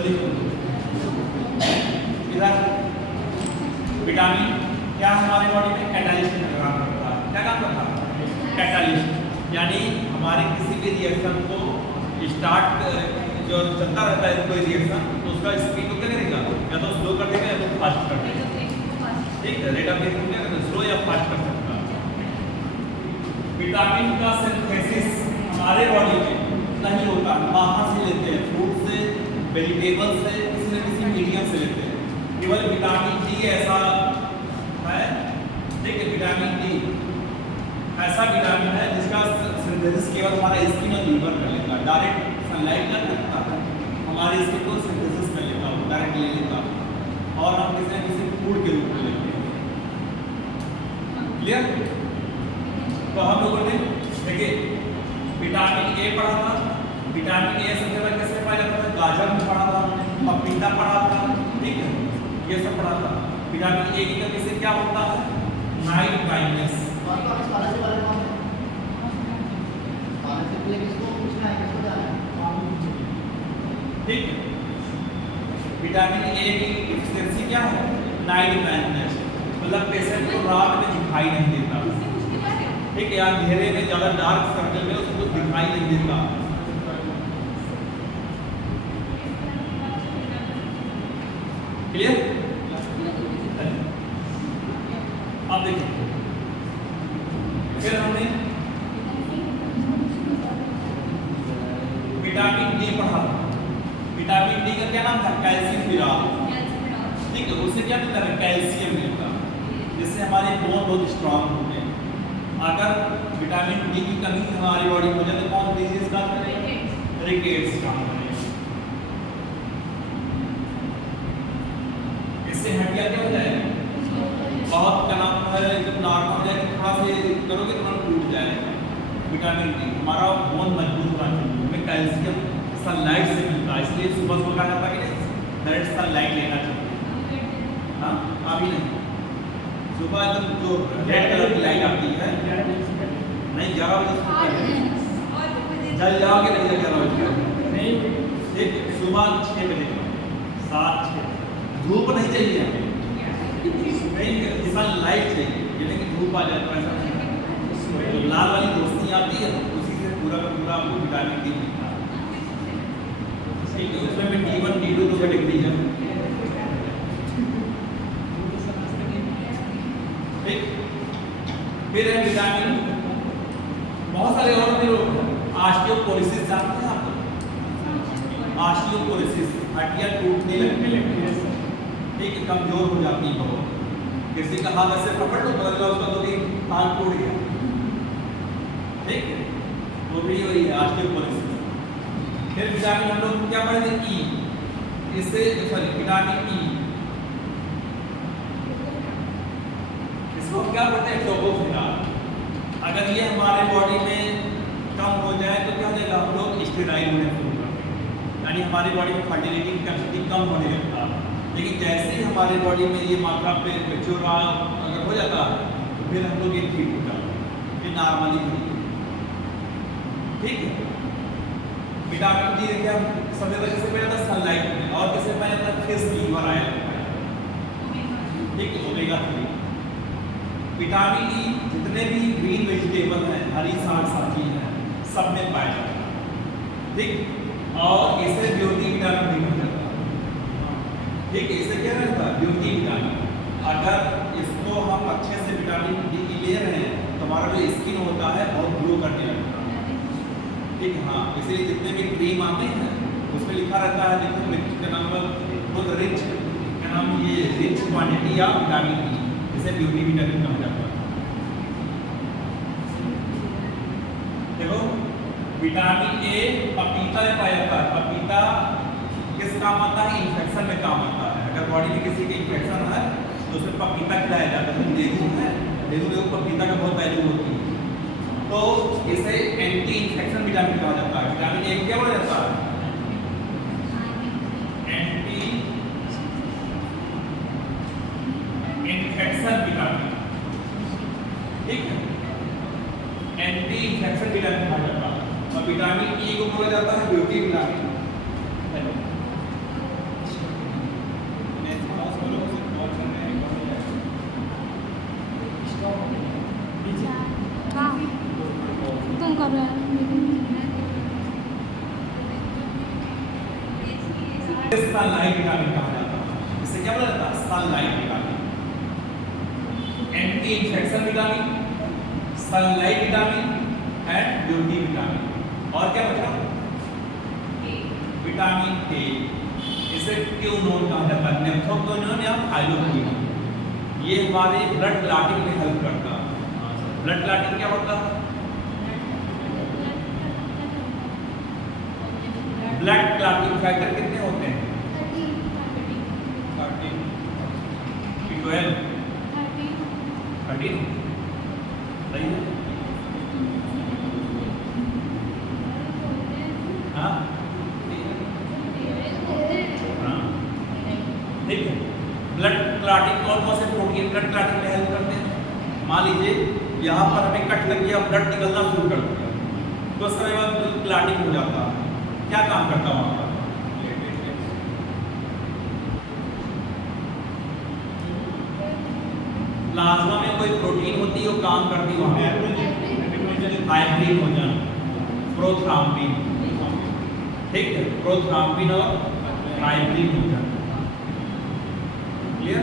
जल्दी इधर विटामिन क्या हमारे बॉडी में कैटालिस्ट का काम करता है। क्या काम करता है? कैटालिस्ट, यानी हमारे किसी भी रिएक्शन को स्टार्ट जो चलता रहता है कोई रिएक्शन, तो उसका स्पीड को क्या करेगा, या तो स्लो कर देगा या तो फास्ट कर देगा। ठीक है, रेट ऑफ रिएक्शन क्या करता है, स्लो या फास्ट कर सकता है। विटामिन का सिंथेसिस हमारे बॉडी में नहीं होता, बाहर से लेते हैं, फ्रूट से, वेजिटेबल से, किसी न किसी मीडियम से लेते हैं। केवल विटामिन डी ऐसा है, ठीक है, विटामिन डी ऐसा विटामिन है जिसका सिंथेसिस केवल हमारा स्किन और लीवर कर लेता है। डायरेक्ट सनलाइट का करता है, हमारे स्किन को सिंथेसिस कर लेता है, डायरेक्ट ले लेता है, और हम किसी न किसी फूड के रूप में लेते हैं। क्लियर? तो हम लोगों ने देखिए विटामिन ए पढ़ा था। विटामिन ए सबसे पहले कैसे पाया जाता है, गाजर में पढ़ा था हमने, पपीता पढ़ा था, ठीक है, ये सब पढ़ा था। विटामिन ए की कमी से क्या होता है, नाइट ब्लाइंडनेस। ठीक है, विटामिन ए की डिफिशियंसी क्या है, नाइट ब्लाइंडनेस, मतलब पेशेंट को रात में दिखाई नहीं देता। ठीक है, अंधेरे में ज्यादा डार्क सर्कल में उसको दिखाई नहीं देता। क्लियर? अब देखिए फिर हमने विटामिन डी पढ़ा। विटामिन डी का क्या नाम था, कैल्सीफेरॉल। ठीक है, उससे क्या मिलता है, कैल्शियम मिलता है, जिससे हमारे बोन बहुत स्ट्रांग होते हैं। अगर विटामिन डी की कमी हमारी बॉडी में हो जाए तो कौन डिजीज का, रिकेट्स का। इससे हड्डियां क्या हो जाएगी, बहुत क्या नाम है, जब नॉर्मल हो जाएगी, थोड़ा सा करोगे तो टूट जाएगा। विटामिन डी हमारा बोन मजबूत होना चाहिए, हमें कैल्शियम सनलाइट से मिलता है, इसलिए सुबह सुबह क्या करता है कि डायरेक्ट सनलाइट लेना चाहिए। हाँ, अभी नहीं, सुबह जब जो रेड कलर की लाइट आती है, नहीं 11 बजे चल जाओगे, नहीं 11 बजे नहीं, ठीक, सुबह 6 बजे 7-6 धूप नहीं चाहिए हमें, नहीं सनलाइट चाहिए, यानी कि धूप आ जाए तो ऐसा नहीं। तो लाल वाली रोशनी आती है, उसी से पूरा का पूरा आपको विटामिन डी मिलता है। ठीक है, उसमें भी D1 D2 दो कैटेगरी है। ठीक, फिर है विटामिन, बहुत सारे और भी लोग, ऑस्टियोपोरोसिस जानते हैं आप? ऑस्टियोपोरोसिस, हड्डियां टूटने लगती है, ठीक है, कमजोर हो जाती है बहुत। किसी का हाथ ऐसे पकड़ लो, बदल उसका तो भी हाथ टूट गया। ठीक है, वो भी वही है ऑस्टियोपोरोसिस। फिर विटामिन हम लोग क्या पढ़े थे, ई, इससे सॉरी विटामिन ई, इसको क्या पढ़ते हैं, टोकोफेरॉल। अगर ये हमारे बॉडी में कम हो जाए तो क्या हो जाएगा, हम लोग स्टेराइल होने शुरू करते हैं, यानी हमारी बॉडी में फर्टिलिटी कैपेसिटी कम होने लगता है। लेकिन जैसे ही हमारे बॉडी में ये मात्रा पे मैच्योर अगर हो जाता है तो फिर हम लोग ये ठीक हो जाता है, ये नॉर्मली होती है। ठीक है, विटामिन डी क्या सबसे पहले किसे पाया जाता है, सनलाइट में, और किसे पाया जाता है, फिश लीवर आयल। ठीक है, ओमेगा 3। विटामिन ई जितने भी ग्रीन वेजिटेबल हैं, हरी साग सब्जी हैं, सब में पाया जाता है। ठीक, और इसे ब्यूटी विटामिन भी मिल जाता है। ठीक है, इसे क्या रहता है, ब्यूटी विटामिन। अगर इसको हम अच्छे से विटामिन डी ले रहे हैं तो हमारा जो स्किन होता है बहुत ग्लो करने लगता है। ठीक, हाँ, इसलिए जितने भी क्रीम आते हैं उसमें लिखा रहता है, देखो क्या नाम है, बहुत रिच, क्या नाम, ये rich quantity of vitamin D, इसे ब्यूटी विटामिन कहा जाता है। देखो विटामिन ए पपीता में पाया जाता है। पपीता किस काम आता है, इन्फेक्शन में काम आता है। अगर बॉडी में किसी के इन्फेक्शन है तो उसमें पपीता खिलाया जाता है। डेंगू है, डेंगू में पपीता का बहुत वैल्यू होती है, तो इसे एंटी इन्फेक्शन विटामिन कहा जाता है। विटामिन ए क्या बोला जाता है, एंटी इन्फेक्शन विटामिन। ठीक है, एंटी इन्फेक्शन विटामिन कहा जाता है। और विटामिन ई को बोला जाता है ब्यूटी विटामिन। तुम कर रहे सनलाइट विटामिन कहा जाता है। इससे क्या बोला जाता है? Sunlight vitamin, anti infection vitamin, sunlight vitamin and beauty vitamin. और क्या बचा? Vitamin A. इसे क्यूनोन कहा जाता है, नेफ्रोक्विनोन या थाइरोक्विनोन। ये हमारे ब्लड क्लॉटिंग में हेल्प करता है। ब्लड क्लॉटिंग क्या होता है? ब्लड क्लॉटिंग फैक्टर कितने होते हैं? 13, 12, 13, सही है? हाँ ठीक है। ब्लड क्लॉटिंग कौन कौन से प्रोटीन ब्लड क्लॉटिंग में हेल्प करते हैं? मान लीजिए यहाँ पर हमें कट लग गया, ब्लड निकलना शुरू कर दिया, तो उस समय बाद क्लॉटिंग हो जाता है। क्या काम करता है वहाँ पर? प्लाज्मा में कोई प्रोटीन होती है, वो काम करती है वहाँ पर फाइब्रिनोजन, प्रोथ्राम्बिन। ठीक है, प्रोथ्राम्बिन और फाइब्रिनोजन। क्लियर?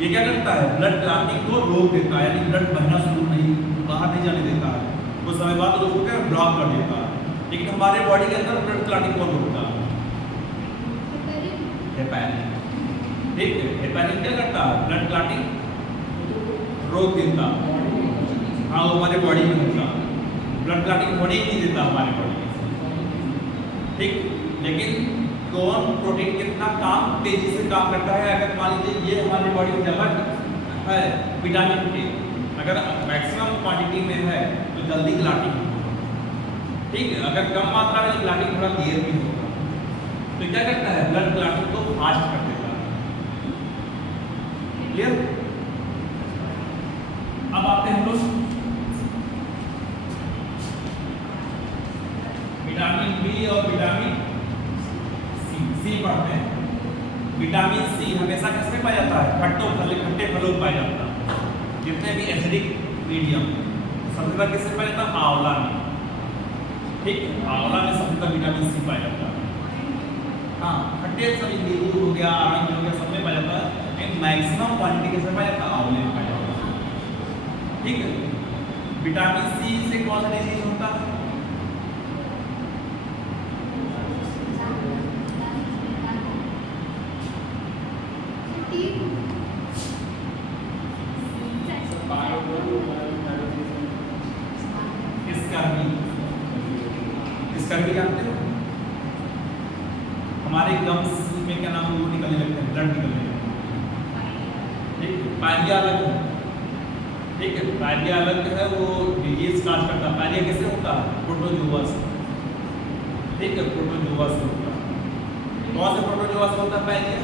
ये क्या करता है? ब्लड क्लॉटिंग को रोक देता है, यानी ब्लड बहना शुरू नहीं, बाहर नहीं जाने देता है। कुछ समय बाद उसको क्या ब्लॉक कर देता है। लेकिन हमारे बॉडी के अंदर ब्लड क्लॉटिंग कौन रोकता है? हेपेरिन। ठीक है, हेपेरिन क्या करता है? ब्लड क्लॉटिंग रोक देता। हाँ, वो हमारे बॉडी में होता, ब्लड क्लॉटिंग होने ही नहीं देता हमारे बॉडी में। ठीक, लेकिन कौन प्रोटीन कितना काम तेजी से काम करता है? अगर मान लीजिए ये हमारी बॉडी में जमा है विटामिन के, अगर मैक्सिमम क्वांटिटी में है तो जल्दी क्लॉटिंग होगा। ठीक है, अगर कम मात्रा में क्लॉटिंग थोड़ा देर भी होगा। तो क्या करता है? ब्लड क्लॉटिंग को फास्ट कर देता है। क्लियर? अब आते हैं हम लोग विटामिन बी और विटामिन सी पढ़ते हैं। विटामिन सी हमेशा किसमें पाया जाता है? खट्टे फलों में पाया जाता है। जितने भी एसिडिक मीडियम सबसे ज्यादा किसमें पाया जाता है? आंवला में। ठीक, आंवला में सबसे ज्यादा विटामिन सी पाया जाता है। हाँ, खट्टे सभी नींबू हो गया, ऑरेंज हो गया, सब में पाया जाता है, लेकिन मैक्सिमम क्वांटिटी किसमें पाया जाता है? आंवले में पाया जाता है। ठीक है, विटामिन सी से कौन सा डिजीज होता है? स्कर्वी जानते हो? हमारे गम्स में क्या नाम वो निकलने लगते हैं, ब्लड निकलने लगते हैं। ठीक, पायरिया अलग है। ठीक है, पायरिया अलग है, वो डिजीज काज करता है। पायरिया कैसे होता है? प्रोटोजोआ से। ठीक है, प्रोटोजोआ से होता है। कौन से प्रोटोजोआ से होता है पायरिया?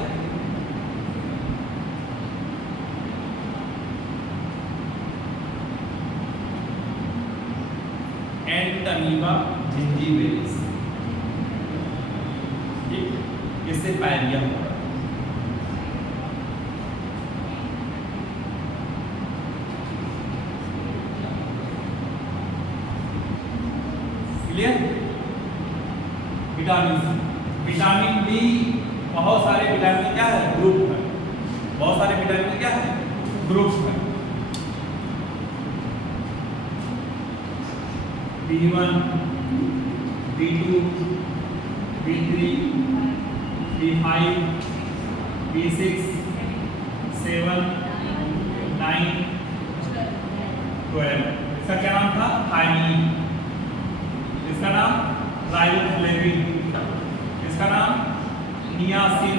एंटमीबा जिंजीबेलिस। ठीक, इससे पायरिया होता है। क्लियर? विटामिन बी, बहुत सारे विटामिन क्या है? ग्रुप है। बहुत सारे विटामिन क्या है? ग्रुप है। B1, B2, B3, B5, B6, 7, 9, 12। इसका क्या नाम था? थायमीन। इसका नाम राइबोफ्लेविन। इसका नाम नियासिन।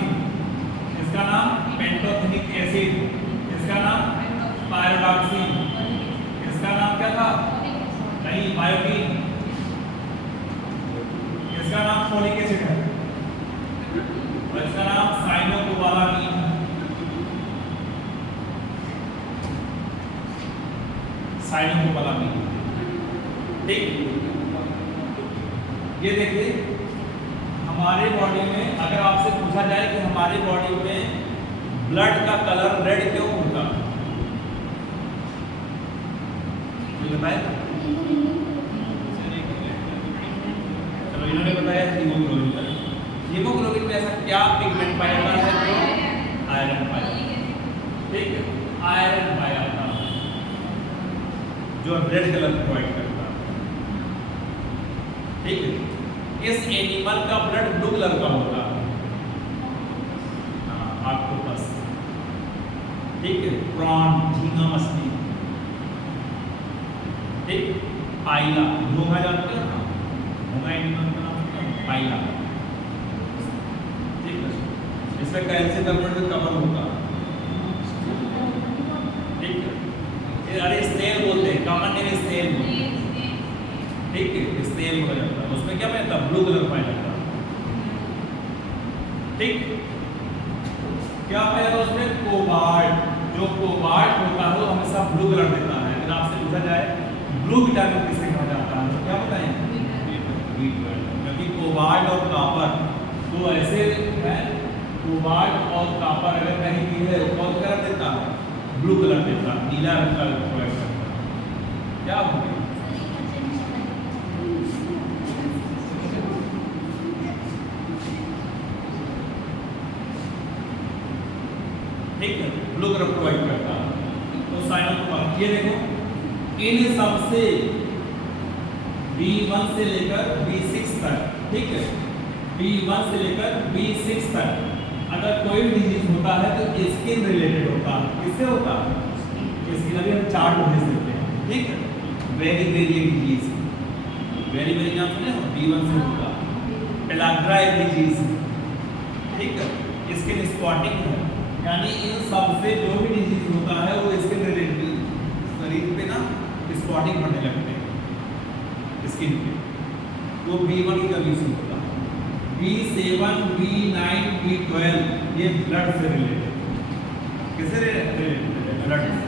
इसका नाम पेंटोथेनिक एसिड। इसका नाम पायरोडॉक्सिन। इसका नाम क्या था? नहीं, बायोटीन। इसका नाम फोलिक एसिड है और इसका नाम साइनोकोबालामीन है। साइनोकोबालामीन। ठीक, ये देखिए हमारे बॉडी में अगर आपसे पूछा जाए कि हमारे बॉडी में ब्लड का कलर रेड क्यों होता है, बताए? हीमोग्लोबिन का। हीमोग्लोबिन में ऐसा क्या पिगमेंट पाया जाता है? तो आयरन पाया जाता है। ठीक है, आयरन पाया जाता है जो रेड कलर प्रोवाइड करता है। ठीक है, इस एनिमल का ब्लड ब्लू कलर का होता है। ऑक्टोपस, ठीक है, प्रॉन झींगा मछली, ठीक, पाइला घोंघा जानते हो ना, घोंघा एनिमल का नाम क्या है? पाइला। ठीक है, इसमें कैल्शियम कार्बोनेट कवर होता है। ठीक है, अरे स्नेल बोलते हैं, कॉमन नेम स्नेल। ठीक है, स्नेल बोला जाता है। उसमें क्या पाया जाता है? ब्लू कलर पाया जाता है। ठीक, क्या पाया जाता है उसमें? कोबाल्ट। जो कोबाल्ट होता है वो हमेशा ब्लू कलर देता है। अगर आपसे पूछा जाए ब्लू विटामिन किसे कहा जाता है तो क्या बताएंगे? B12। क्योंकि कोबाल्ट और कॉपर तो ऐसे है, कोबाल्ट और कॉपर अगर कहीं भी है कौन कलर देता है? ब्लू कलर देता है, नीला रंग का प्रोवाइड करता है। क्या हो गया? ठीक है, ब्लू कलर प्रोवाइड करता है। तो साइनोकोबाल्ट, ये देखो इन सबसे B1 से लेकर B6 तक, ठीक है, B1 से लेकर B6 तक अगर कोई भी डिजीज होता है तो स्किन रिलेटेड होता है। किससे होता है? स्किन। अभी हम चार्ट भेज देते हैं। ठीक है, वेरी डिजीज, वेरी नाम सुने हो? B1 से होता है। पेलाग्राइड डिजीज, ठीक है, स्किन स्पॉटिंग है, यानी इन सबसे जो भी डिजीज होता है वो स्किन रिलेटेड, शरीर पे ना स्पॉटिंग पड़ने लगते हैं स्किन पे, वो B1 की कमी से होता है। B7, B9, B12 ये ब्लड से रिलेटेड। किससे रिलेटेड? ब्लड से।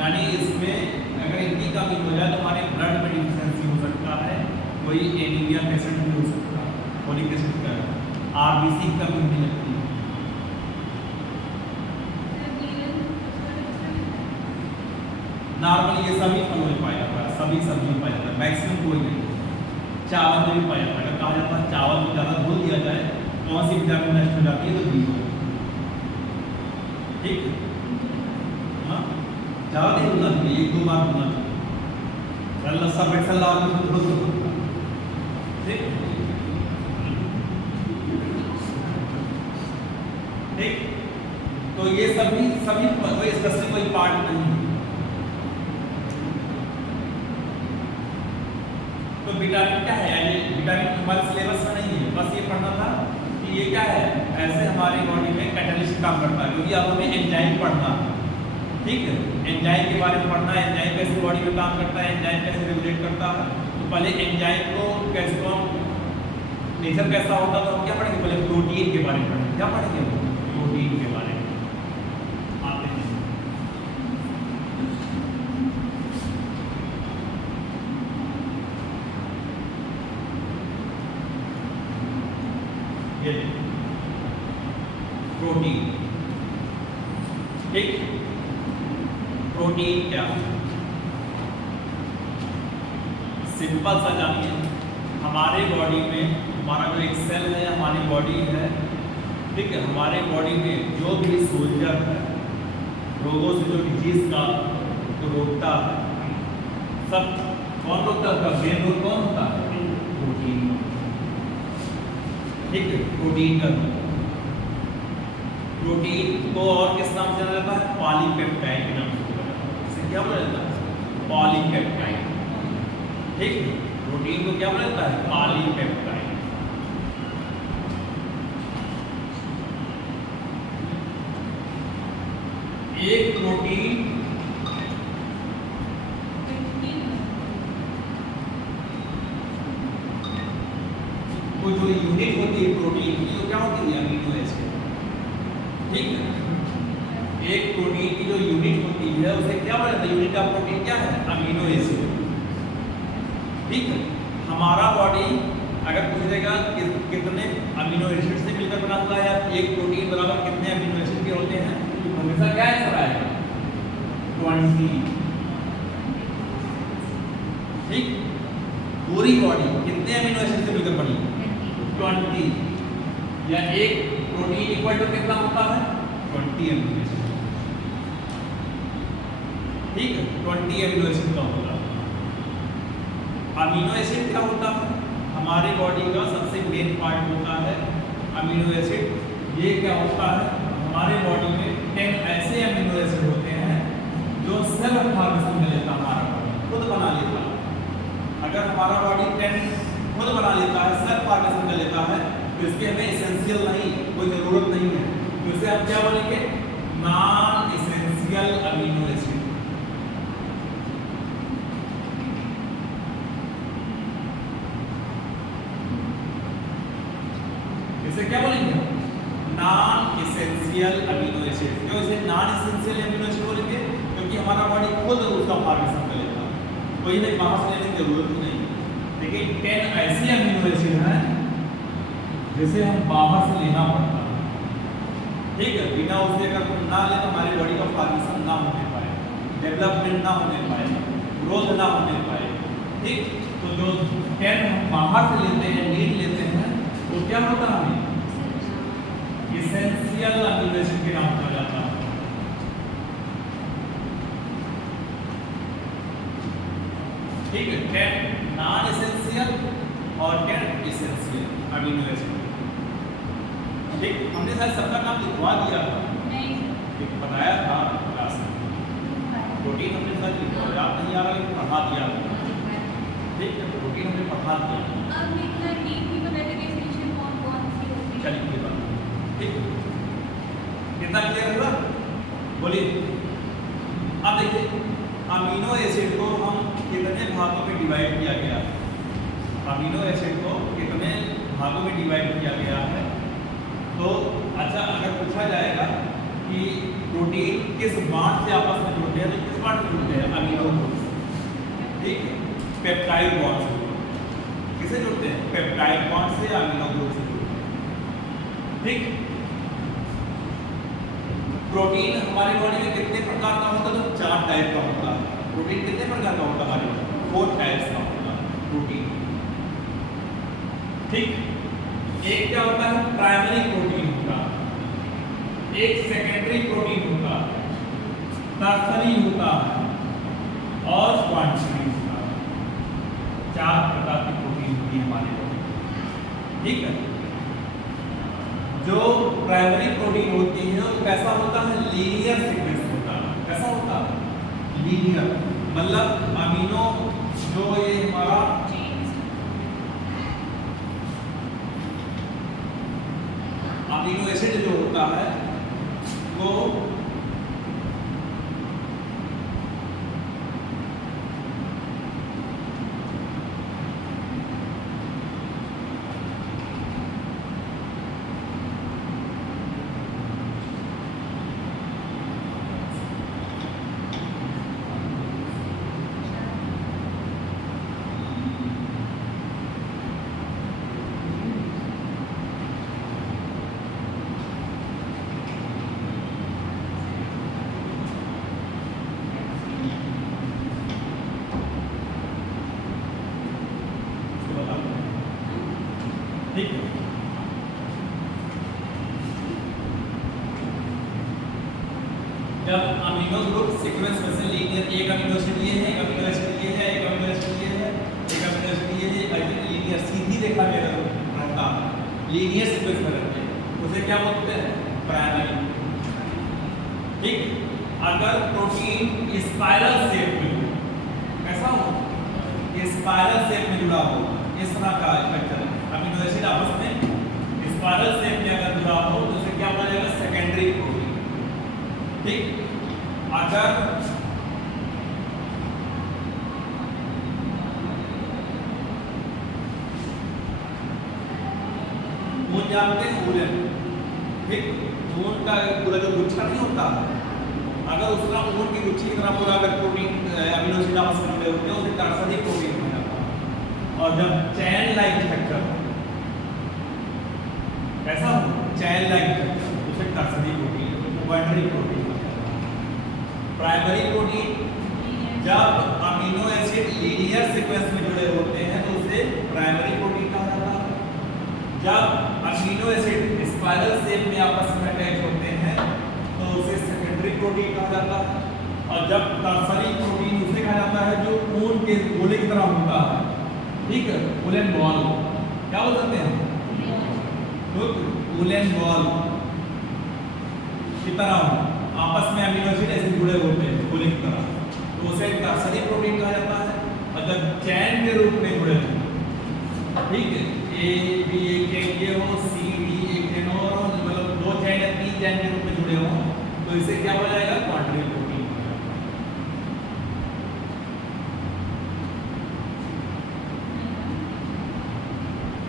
यानी इसमें अगर इनकी कमी हो जाए तो हमारे ब्लड में डिफिशिएंसी हो सकता है, कोई एनीमिया पेशेंट भी हो सकता है, फोलिक एसिड का, RBC की कमी होने लगती है। नॉर्मली ये सभी फलों में पाया जाता है, सभी सब्जियों में पाया जाता है, मैक्सिमम कोई नहीं। चावल में भी पाया जाता है। कहा जाता है चावल में ज़्यादा धुल दिया जाए कौन सी विटामिन नष्ट हो जाती है? तो B1। ठीक है, हाँ, ज़्यादा नहीं धुलना चाहिए, 1-2 बार धुलना चाहिए। लस्सा बेट सल्ला ठीक, ठीक, तो ये सभी कोई स्पेसिफिक कोई पार्ट नहीं है। तो विटामिन क्या है? यानी विटामिन हमारे सिलेबस में नहीं है, बस ये पढ़ना था कि ये क्या है, ऐसे हमारी बॉडी में कैटलिस्ट काम करता है। क्योंकि अब हमें एंजाइम पढ़ना है। ठीक है, एंजाइम के बारे में पढ़ना है, एंजाइम कैसे बॉडी में काम करता है, एंजाइम कैसे रेगुलेट करता है। तो पहले एंजाइम को कैसे, कौन नेचर कैसा होता है तो हम क्या पढ़ेंगे? पहले प्रोटीन के बारे में पढ़ेंगे। क्या पढ़ेंगे? प्रोटीन के बारे में आते हैं। प्रोटीन, ठीक, प्रोटीन क्या? सिंपल सा जानिए, हमारे बॉडी में हमारा जो एक सेल है, हमारी बॉडी है, ठीक है, हमारे बॉडी में जो भी सोल्जर है, रोगों से जो डिजीज का तो रोकता है, सब कौन रोकता है? मेन रोग कौन होता है? प्रोटीन। ठीक है, प्रोटीन का, प्रोटीन को और किस नाम से जाना जाता है? पॉलीपेप्टाइड के नाम से जाना जाता है। इसे क्या बोला जाता है? पॉलीपेप्टाइड। ठीक है, प्रोटीन को क्या बोला जाता है? पॉलीपेप्टाइड। एक प्रोटीन को जो यूनिट होती है प्रोटीन की, वो क्या होती है? Amino acid. ठीक है, एक प्रोटीन की जो यूनिट होती है उसे क्या बोला जाता है? यूनिट ऑफ प्रोटीन क्या है? Amino acid. ठीक है, हमारा बॉडी अगर पूछेगा कि कितने अमीनो एसिड से मिलकर बना हुआ है, या एक प्रोटीन बराबर कितने अमीनो एसिड के होते हैं, तो हमेशा क्या आंसर आएगा? 20। ठीक, पूरी बॉडी कितने अमीनो एसिड से मिलकर बनी? 20 या एक प्रोटीन इक्वल टू कितना होता है 20 अमीनो एसिड, ठीक है 20 अमीनो एसिड का होता है। अमीनो एसिड क्या होता है, हमारे बॉडी का सबसे मेन पार्ट होता है अमीनो एसिड। ये क्या होता है, हमारे बॉडी में 10 ऐसे अमीनो एसिड होते हैं जो सेल्फ फॉर्मेशन में लेता है, हमारा बॉडी खुद बना लेता है। अगर हमारा बॉडी 10 खुद बना लेता है, सेल्फ फॉर्मेशन में लेता है, तो इसके हमें एसेंशियल नहीं, कोई ज़रूरत नहीं है, तो इसे हम क्या बोलेंगे नॉन एसेंशियल अमीनो एसिड। इसे क्या बोलेंगे नॉन एसेंशियल अमीनो एसिड। क्यों इसे नॉन एसेंशियल अमीनो एसिड बोलेंगे, क्योंकि हमारा बॉडी खुद उसका फॉर्मेशन कर लेता है, कोई नहीं बाहर से लेने की जरूरत ही नहीं। लेकिन 10 ऐसे अमीनो एसिड हैं जिसे हम बाहर से लेना पड़ता है, ठीक है, बिना उसके अगर हम ना लें तो हमारी बॉडी का फॉर्मेशन ना होने पाए, डेवलपमेंट ना होने पाए, ग्रोथ ना होने पाए, ठीक। तो जो 10 हम बाहर से लेते हैं, नीड लेते हैं, वो क्या होता है हमें एसेंशियल अमीनो एसिड के नाम कहा जाता है, ठीक है। 10 नॉन एसेंशियल और 10 एसेंशियल अमीनो एसिड, ठीक। हमने शायद सबका नाम लिखवा दिया था, नहीं बताया था क्लास में, प्रोटीन हमने शायद लिखवा, याद नहीं आ रहा लेकिन पढ़ा दिया था, ठीक है, प्रोटीन हमने पढ़ा दिया। अब इतना डीप भी बता देंगे स्टेशन कौन सी होती है, चलिए ये बात ठीक, कितना क्लियर हुआ बोलिए। अब देखिए अमीनो एसिड को हम कितने भागों में डिवाइड किया गया है, अमीनो एसिड को कितने भागों में डिवाइड किया गया है। तो अच्छा अगर पूछा जाएगा कि प्रोटीन किस बांड से आपस में जुड़ते हैं, तो किस बांड से जुड़ते हैं अमीनो ग्रुप, ठीक है, पेप्टाइड बॉन्ड से किसे जुड़ते हैं, पेप्टाइड बॉन्ड से अमीनो ग्रुप से जुड़ते हैं, ठीक। प्रोटीन हमारी बॉडी में कितने प्रकार का होता है, तो 4 टाइप का होता है। प्रोटीन कितने प्रकार का होता है हमारी बॉडी में, 4 टाइप्स का होता है प्रोटीन, ठीक। एक क्या होता है प्राइमरी प्रोटीन होता है, एक सेकेंडरी प्रोटीन होता है, टर्सरी होता है और क्वांटिटी होता है। 4 प्रकार की प्रोटीन होती है हमारी बॉडी में, ठीक है। जो प्राइमरी प्रोटीन होती है वो कैसा होता है, लीनियर सीक्वेंस होता है। कैसा होता है लीनियर, मतलब अमीनो जो ये हमारा अमीनो एसिड जो होता है वो ठीक है। जब अमीनो ग्रुप सीक्वेंस में से लीनियर एक अमीनो एसिड ये है, एक अमीनो एसिड ये है, एक अमीनो एसिड ये है, एक अमीनो एसिड ये है, ऐसे लीनियर सीधी रेखा में रहता है, लीनियर सीक्वेंस में रहते हैं, उसे क्या बोलते हैं प्राइमरी, ठीक। अगर प्रोटीन स्पाइरल शेप में हो, कैसा हो स्पाइरल शेप में जुड़ा हो, इस तरह का स्ट्रक्चर अमीनो एसिड आपस में स्पाइरल शेप में अगर जुड़ा हो तो उसे क्या बोला जाएगा सेकेंडरी प्रोटीन, ठीक। अगर ऊन जानते हैं ऊन, ठीक, ऊन का पूरा जो गुच्छा नहीं होता, अगर उसका ऊन की गुच्छी की तरह पूरा अगर प्रोटीन अमीनो एसिड आपस में जुड़े होते हैं उसे टर्सरी प्रोटीन कहा जाता है। और जब चैन लाइक स्ट्रक्चर ऐसा हो, चैन लाइक स्ट्रक्चर उसे tertiary protein, quaternary protein. Primary protein जब अमीनो एसिड लीनियर सीक्वेंस में जुड़े होते हैं तो उसे प्राइमरी प्रोटीन कहा जाता है। जब अमीनो एसिड स्पाइरल शेप में आपस में अटैच होते हैं तो उसे सेकेंडरी प्रोटीन कहा जाता है, और जब टर्सरी प्रोटीन उसे कहा जाता है जो ऊन के गोले की तरह होता है, ठीक है, वूलन बॉल, क्या बोल सकते हैं, वूलन बॉल की तरह आपस में अमीनो एसिड ऐसे जुड़े होते हैं गोले की तरह, तो उसे टर्सरी प्रोटीन कहा जाता है। और जब चैन के रूप में जुड़े हों, ठीक है, ए बी एक चैन ये हो, सी डी एक चैन हो, मतलब 2 चैन या 3 चैन के रूप में जुड़े हों, तो इसे क्या हो जाएगा, क्वाड्रिल प्रोटीन।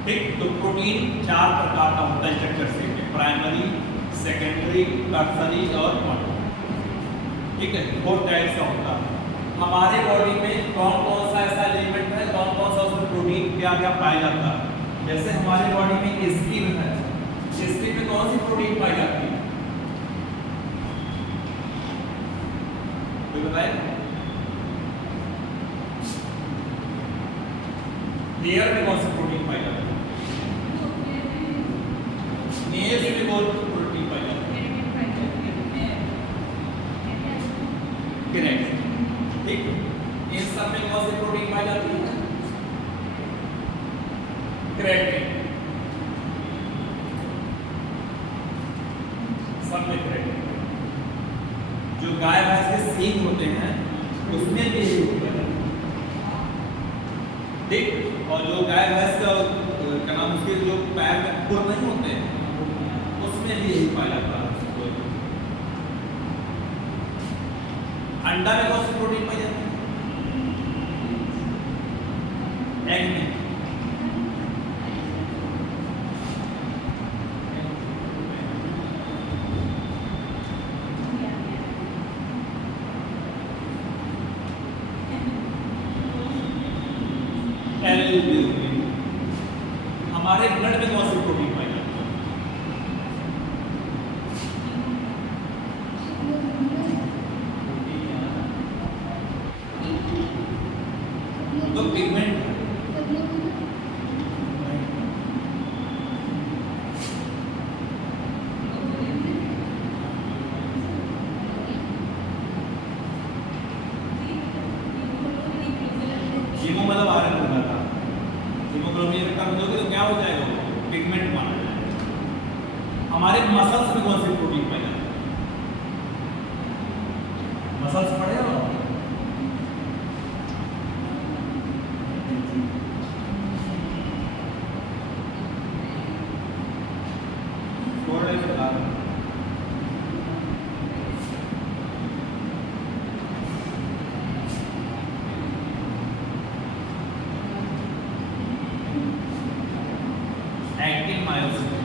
ठीक, तो प्रोटीन 4 प्रकार का होता है स्ट्रक्चर से, प्राइमरी, सेकेंडरी, टर्सरी और क्वाड्रिल, ठीक है, 4 टाइप्स का होता है। हमारे बॉडी में कौन कौन सा ऐसा एलिमेंट है, कौन कौन सा उसमें प्रोटीन क्या क्या पाया जाता है। जैसे हमारे बॉडी में स्किन है, स्किन में कौन सी प्रोटीन पाई जाती है, कोई बताए। हेयर में कौन सी प्रोटीन पाई जाती है, नेल्स में कौन सी प्रोटीन पाई जाती है, करेक्ट, ठीक, इन सब में कौन सी प्रोटीन पाई जाती है, केराटिन, सब में केराटिन। जो गाय भैंस के सींग होते हैं उसमें भी यही होता है, ठीक, और जो गाय भैंस का क्या नाम, उसके जो पैर में खुर नहीं होते हैं उसमें भी यही पाया जाता है। अंडा में कौन सी प्रोटीन पाई जाती है, एग में, एल्ब्यूमिन। हमारे ब्लड में कौन सी प्रोटीन पाई जाती है, तो पिगमेंट, हीमो मतलब आयरन होता था, हीमोग्लोबिन कम होगी तो क्या हो जाएगा, पिगमेंट माना जाएगा। हमारे मसल्स में कौन सी प्रोटीन पाई जाती है, मसल्स पढ़े हो, एक्टिन मायोसिन,